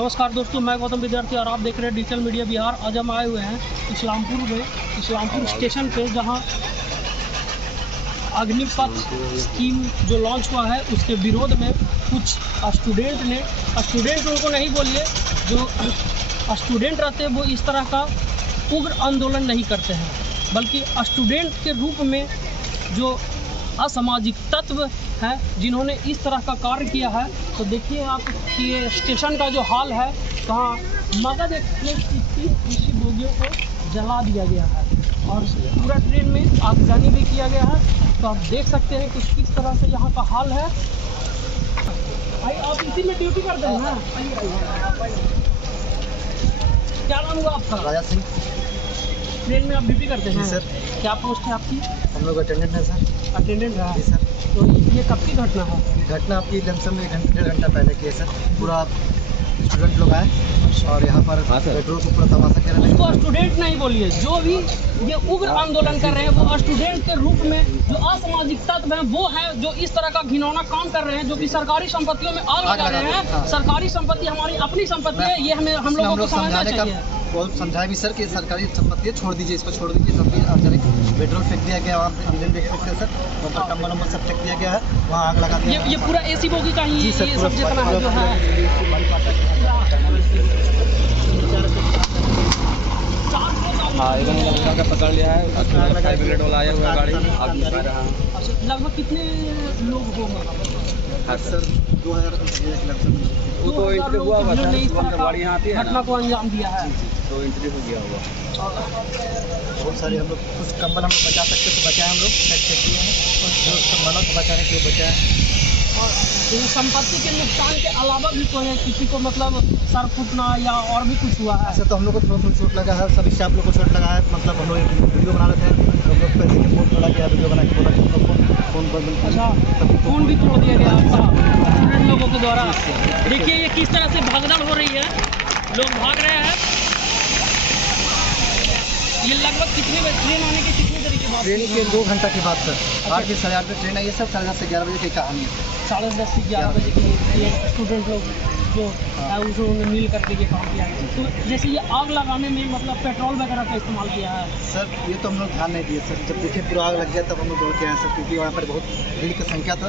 नमस्कार दोस्तों, मैं गौतम विद्यार्थी और आप देख रहे हैं डिजिटल मीडिया बिहार। आज हम आए हुए हैं इस्लामपुर स्टेशन पे, जहां अग्निपथ स्कीम जो लॉन्च हुआ है उसके विरोध में कुछ स्टूडेंट उनको नहीं बोलिए, जो स्टूडेंट रहते हैं वो इस तरह का उग्र आंदोलन नहीं करते हैं, बल्कि स्टूडेंट के रूप में जो असामाजिक तत्व है जिन्होंने इस तरह का कार्य किया है। तो देखिए आप कि ये स्टेशन का जो हाल है, कहाँ मगध एक्सप्रेस की इसी बोगियों को जला दिया गया है और पूरा ट्रेन में आगजनी भी किया गया है। तो आप देख सकते हैं कि किस तरह से यहाँ का हाल है। भाई आप इसी में ड्यूटी करते हैं ना? क्या नाम हुआ आपका? राजा सिंह। ट्रेन में आप ड्यूटी करते हैं? सर। क्या पोस्ट है आपकी? हम लोग अटेंडेंट हैं सर। अटेंडेंट है जी सर। तो ये कब की घटना है? घटना आपकी लमसम में 1-1.5 घंटा पहले की है सर। पूरा स्टूडेंट लोग आए और यहाँ पर पेट्रोल को पूरा तमाशा कर रहे हैं। उसको स्टूडेंट नहीं बोलिए, जो भी ये उग्र आंदोलन कर रहे हैं वो स्टूडेंट के रूप में जो असामाजिक तत्व हैं वो है, जो इस तरह का घिनौना काम कर रहे हैं, जो कि सरकारी संपत्तियों में आग लगा रहे हैं। सरकारी संपत्ति हमारी अपनी संपत्ति है, ये हम लोगों को समझना चाहिए। बहुत समझाया भी सर कि सरकारी संपत्ति है, छोड़ दीजिए, इसको छोड़ दीजिए। सब सार्वजनिक पेट्रोल फेंक दिया गया, वहाँ पे इंजन देख सकते हैं सर, वहाँ पर कम्बल वम्बल सब फेंक दिया गया है, वहाँ आग लगा दिया। ये पूरा एसी बोगी का ही ये सब जितना है जो है। का पकड़ लिया है, ब्रिगेड वाला आया हुआ गाड़ी आग लगा रहा है। अच्छा, लगभग कितने लोग होंगे? हाँ सर, 2000 वो तो इंट्री हुआ होगा सर, गाड़ी यहाँ आती है घटना को अंजाम दिया है तो इंट्री हो गया होगा। बहुत सारे हम लोग कुछ कम्बल हम लोग बचा सकते तो बचाए, हम लोग फेंक दिए हैं और जो कम्बलों को बचाने के लिए बचाए। और संपत्ति के नुकसान के अलावा भी कोई किसी को मतलब सर फूटना या और भी कुछ हुआ है? ऐसे तो हम लोग को थोड़ा चोट लगा है, सभी स्टाफ लोग को चोट लगा है। मतलब हम लोग वीडियो बना रहे थे, हम लोग पैसे के फोन खड़ा किया, वीडियो बना के बोला कि फोन बंद। अच्छा, फोन भी तोड़ दिया गया आपका स्टूडेंट लोगों के द्वारा। देखिए ये किस तरह से भगदड़ हो रही है, लोग भाग रहे हैं। ये लगभग कितने बजे ट्रेन आने के कितने देर के बाद? ट्रेन के 2 घंटा के बाद सर, 8 से 8:30 में ट्रेन आई है सर। 10:30 से 11 बजे की कहानी है। 10:30 से 11 बजे की ये स्टूडेंट लोग जो है उन्होंने मिल करके ये काम किया है। तो जैसे ये आग लगाने में मतलब पेट्रोल वगैरह का इस्तेमाल किया है सर, ये तो हम लोग ध्यान नहीं दिए सर। जब देखे पूरा आग लग गया तब हम लोग दौड़ के आए सर, क्योंकि वहाँ पर बहुत भीड़ की संख्या था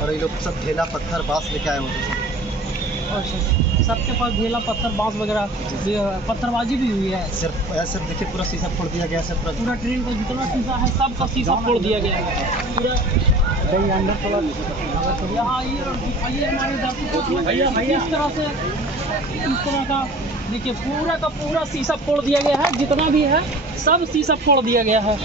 और ये लोग सब ढेला पत्थर बाँस लेके आए हुए थे सर। अच्छा, सबके पास ढेला पत्थर बाँस वगैरह पत्थरबाजी भी हुई है सर देखिए पूरा शीशा फोड़ दिया गया सर। पूरा ट्रेन का जितना शीशा है सबका शीशा फोड़ दिया गया है पूरा। यहाँ आइए हमारे इस तरह का देखिए पूरा का पूरा शीशा फोड़ दिया गया है, जितना भी है सब शीशा फोड़ दिया गया है।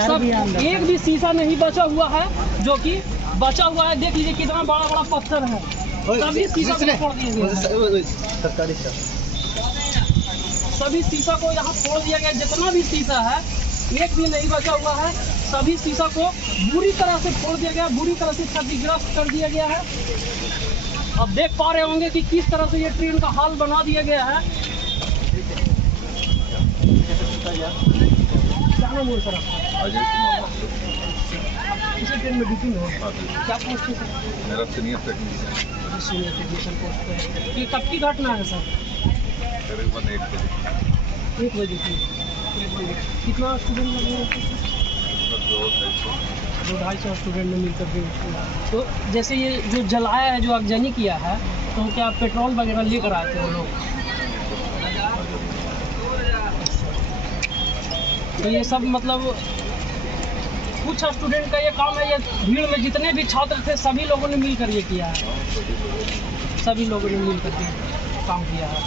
सब एक भी शीशा नहीं बचा हुआ है, जो कि बचा हुआ है देख लीजिए कितना बड़ा बड़ा पत्थर है, सभी शीशा को फोड़ दिया गया। सरकारी सभी शीशा को यहाँ फोड़ दिया गया, जितना भी शीशा है एक भी नहीं बचा हुआ है। सभी शीशा को बुरी तरह से फोड़ दिया गया, बुरी तरह से क्षतिग्रस्त कर दिया गया है। अब देख पा रहे होंगे कि किस तरह से ये ट्रेन का हाल बना दिया गया है। क्या नाम है सर आपका? इसी ट्रेन में ड्यूटी में क्या पोस्ट है सर? मेरा सीनियर टेक्नीशियन पोस्ट है। ये कब की घटना है सर? करीबन 1 बजे की। कितना स्टूडेंट लगे हैं? 200-250 स्टूडेंट ने मिलकर के। तो जैसे ये जो जलाया है, जो आगजनी किया है, तो क्या पेट्रोल वगैरह लेकर आए थे वो लोग? तो ये सब मतलब कुछ स्टूडेंट का ये काम है, ये भीड़ में जितने भी छात्र थे सभी लोगों ने मिलकर ये किया है, सभी लोगों ने मिलकर के काम किया है।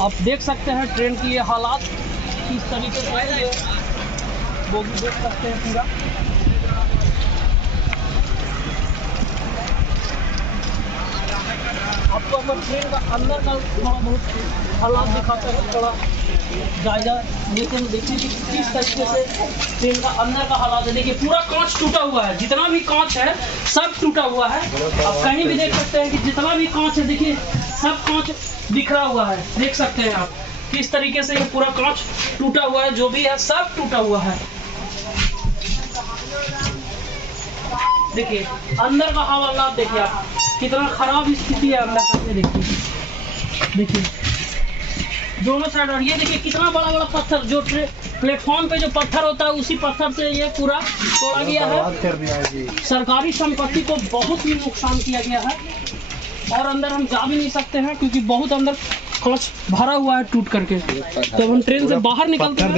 आप देख सकते हैं ट्रेन की ये हालात किस तरीके से है, ये बोगी देख सकते हैं पूरा। आपको अगर ट्रेन का अंदर का थोड़ा बहुत हालात दिखाते हैं, थोड़ा जायजा लेकिन देखिए कि किस तरीके से ट्रेन का अंदर का हालात है। देखिए पूरा कांच टूटा हुआ है, जितना भी कांच है सब टूटा हुआ है। आप कहीं भी देख सकते हैं कि जितना भी कांच है देखिए सब कांच बिखरा हुआ है, देख सकते हैं आप किस तरीके से ये पूरा कांच टूटा हुआ है, जो भी है सब टूटा हुआ है। देखिए अंदर का हालात देखिए आप। कितना खराब स्थिति है अंदर का। ये देखिए दोनों साइड। और ये देखिए कितना बड़ा बड़ा पत्थर, जो प्लेटफॉर्म पे जो पत्थर होता है उसी पत्थर से ये पूरा तोड़ा गया है। सरकारी संपत्ति को बहुत ही नुकसान किया गया है और अंदर हम जा भी नहीं सकते हैं क्योंकि बहुत अंदर क्लच भरा हुआ है टूट करके। तो हम ट्रेन से बाहर निकलते हैं,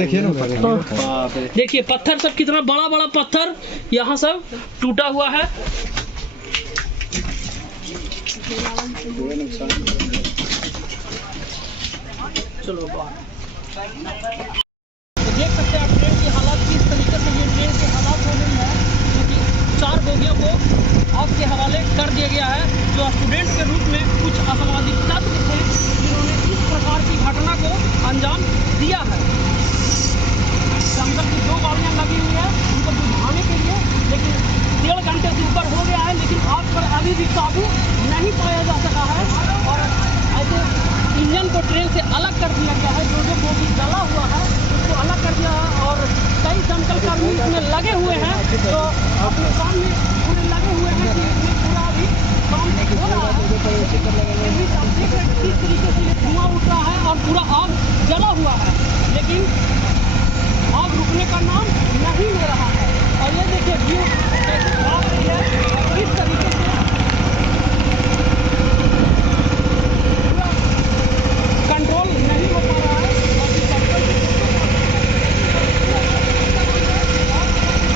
देखिए पत्थर सब, कितना बड़ा बड़ा पत्थर यहाँ सब टूटा हुआ है। चलो बाहर। तो देख सकते हैं आप ट्रेन की हालत किस तरीके से, ये ट्रेन की हालत हो गई है क्योंकि 4 बोगियों को आग के हवाले कर दिया गया है। जो स्टूडेंट के रूप में कुछ असामाजिक तत्व थे जिन्होंने इस प्रकार की घटना को अंजाम दिया है। दमकल की 2 गाड़ियाँ लगी हुई है उनको बुझाने के लिए, लेकिन 1.5 घंटे से ऊपर हो गया है लेकिन आग पर अभी भी काबू नहीं पाया जा सका है। और ऐसे इंजन को ट्रेन से अलग कर दिया गया है, जो बोगी जला हुआ है उसको अलग कर दिया है। और कई दमकल कर्मी इसमें लगे हुए हैं, तो अपने काम में पूरे लगे हुए हैं कि इसमें पूरा अभी काम हो रहा है। आप देख रहे हैं किस तरीके से ये धुआं उठ रहा है और पूरा आग जला हुआ है, लेकिन आग रुकने का नाम नहीं ले रहा है। और ये देखिए व्यू कैसे भाग रही है और किस तरीके से कंट्रोल नहीं हो पा रहा है।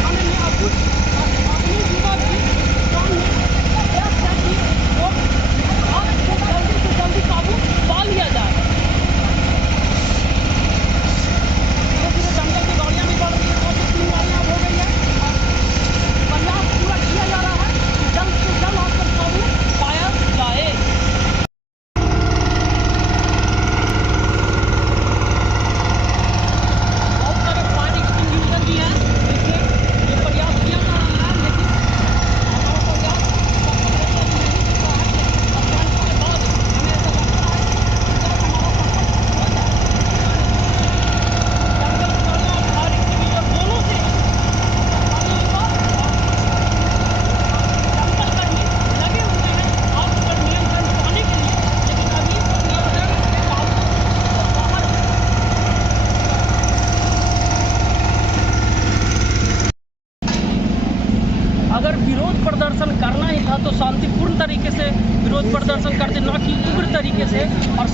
हमें अपनी युवा भी सामने आग को जल्दी से जल्दी काबू पा लिया जाए। धीरे दमकल की गाड़ियाँ भी बढ़ रही है, 2-3 गाड़ियाँ हो गई है और प्रयास पूरा किया जा रहा है कि जल्द से जल्द आग पर काबू पाया जाए। अगर विरोध प्रदर्शन करना ही था तो शांतिपूर्ण तरीके से विरोध प्रदर्शन करते, ना कि उग्र तरीके से। और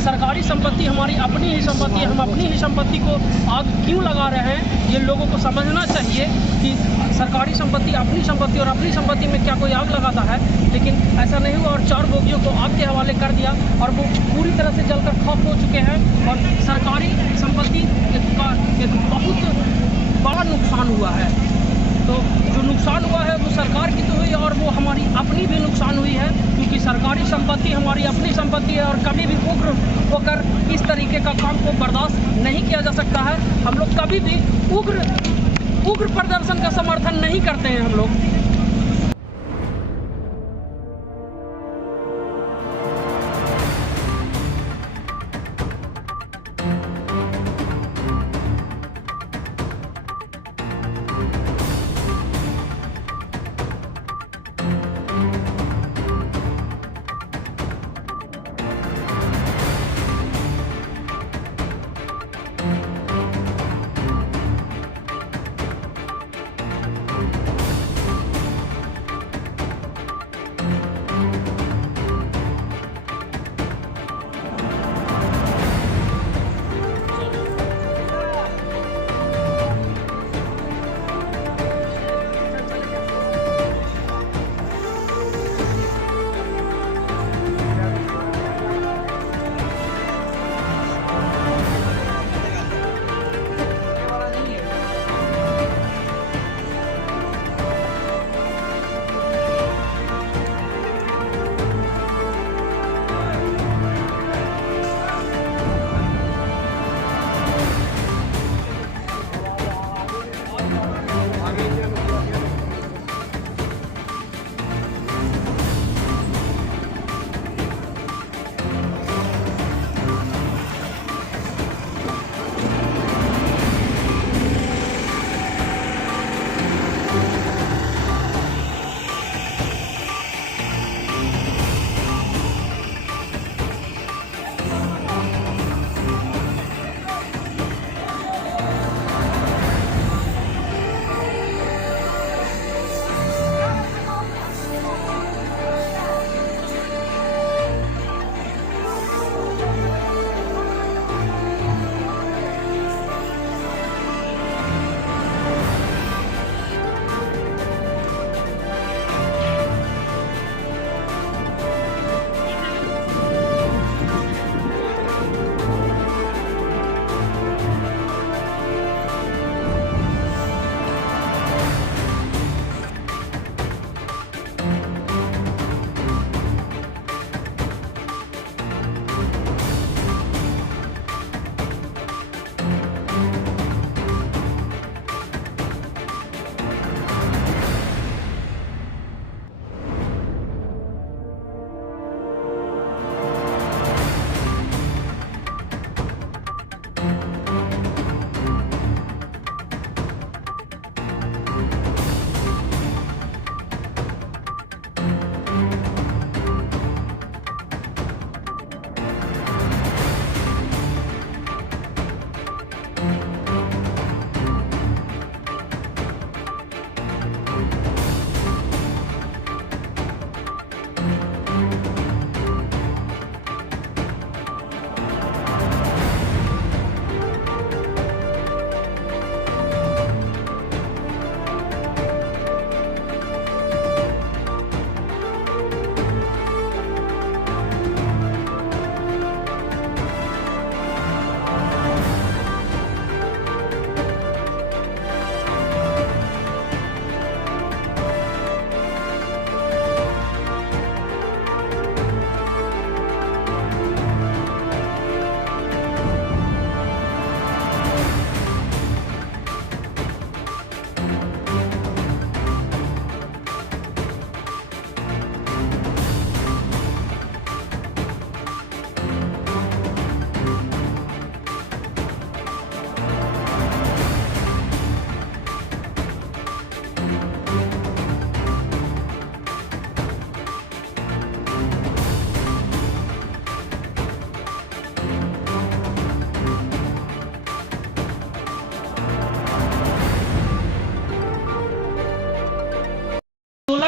सरकारी संपत्ति हमारी अपनी ही संपत्ति है, हम अपनी ही संपत्ति को आग क्यों लगा रहे हैं, ये लोगों को समझना चाहिए कि सरकारी संपत्ति अपनी संपत्ति और अपनी संपत्ति में क्या कोई आग लगाता है। लेकिन ऐसा नहीं हुआ और 4 बोगियों को आग के हवाले कर दिया और वो पूरी तरह से जलकर खाक हो चुके हैं। और सरकारी संपत्ति का एक बहुत बड़ा नुकसान हुआ है। तो जो नुकसान हुआ है वो सरकार की तो हुई और वो हमारी अपनी भी नुकसान हुई है, क्योंकि सरकारी संपत्ति हमारी अपनी संपत्ति है और कभी भी उग्र होकर इस तरीके का काम को बर्दाश्त नहीं किया जा सकता है। हम लोग कभी भी उग्र प्रदर्शन का समर्थन नहीं करते हैं हम लोग।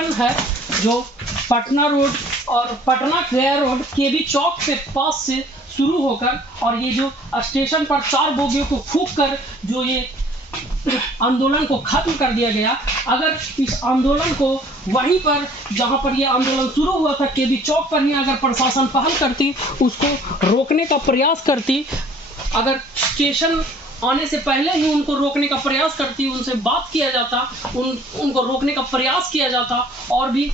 आंदोलन है जो पटना रोड और पटना गया रोड केबी चौक के पास से शुरू होकर और ये जो स्टेशन पर 4 बोगियों को फूंक कर जो ये आंदोलन को खत्म कर दिया गया। अगर इस आंदोलन को वहीं पर जहां पर ये आंदोलन शुरू हुआ था केबी चौक पर ही अगर प्रशासन पहल करती, उसको रोकने का प्रयास करती, अगर स्टेशन आने से पहले ही उनको रोकने का प्रयास करती, उनसे बात किया जाता, उनको रोकने का प्रयास किया जाता और भी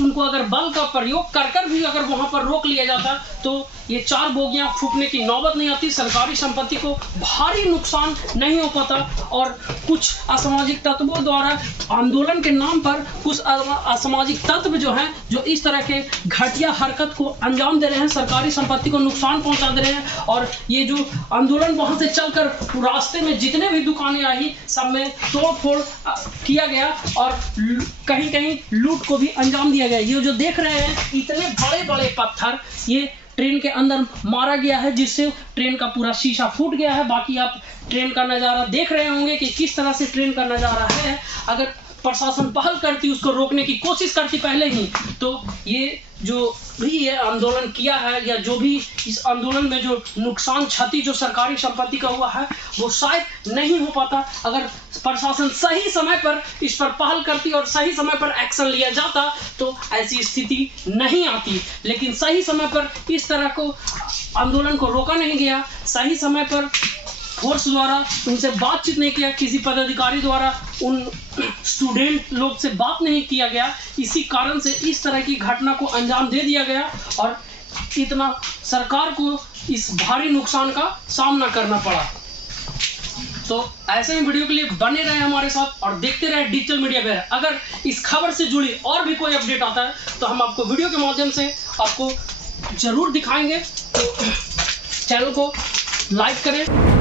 उनको अगर बल का प्रयोग कर भी अगर वहां पर रोक लिया जाता तो ये 4 बोगियां फूकने की नौबत नहीं आती, सरकारी संपत्ति को भारी नुकसान नहीं हो पाता और कुछ असामाजिक तत्वों द्वारा आंदोलन के नाम पर कुछ असामाजिक तत्व जो हैं जो इस तरह के घटिया हरकत को अंजाम दे रहे हैं, सरकारी संपत्ति को नुकसान पहुंचा दे रहे हैं। और ये जो आंदोलन वहां से चलकर रास्ते में जितने भी दुकानें आई सब में तोड़ फोड़ किया गया और कहीं कहीं लूट को भी अंजाम दिया गया। ये जो देख रहे हैं इतने बड़े बड़े पत्थर ये ट्रेन के अंदर मारा गया है जिससे ट्रेन का पूरा शीशा फूट गया है। बाकी आप ट्रेन का नज़ारा देख रहे होंगे कि किस तरह से ट्रेन का नज़ारा है। अगर प्रशासन पहल करती, उसको रोकने की कोशिश करती पहले ही, तो ये जो भी ये आंदोलन किया है या जो भी इस आंदोलन में जो नुकसान क्षति जो सरकारी संपत्ति का हुआ है वो शायद नहीं हो पाता अगर प्रशासन सही समय पर इस पर पहल करती और सही समय पर एक्शन लिया जाता तो ऐसी स्थिति नहीं आती। लेकिन सही समय पर इस तरह को आंदोलन को रोका नहीं गया, सही समय पर फोर्स द्वारा उनसे बातचीत नहीं किया, किसी पदाधिकारी द्वारा उन स्टूडेंट लोग से बात नहीं किया गया, इसी कारण से इस तरह की घटना को अंजाम दे दिया गया और इतना सरकार को इस भारी नुकसान का सामना करना पड़ा। तो ऐसे ही वीडियो के लिए बने रहे हमारे साथ और देखते रहे डिजिटल मीडिया पर। अगर इस खबर से जुड़ी और भी कोई अपडेट आता है तो हम आपको वीडियो के माध्यम से आपको जरूर दिखाएंगे। तो चैनल को लाइक करें।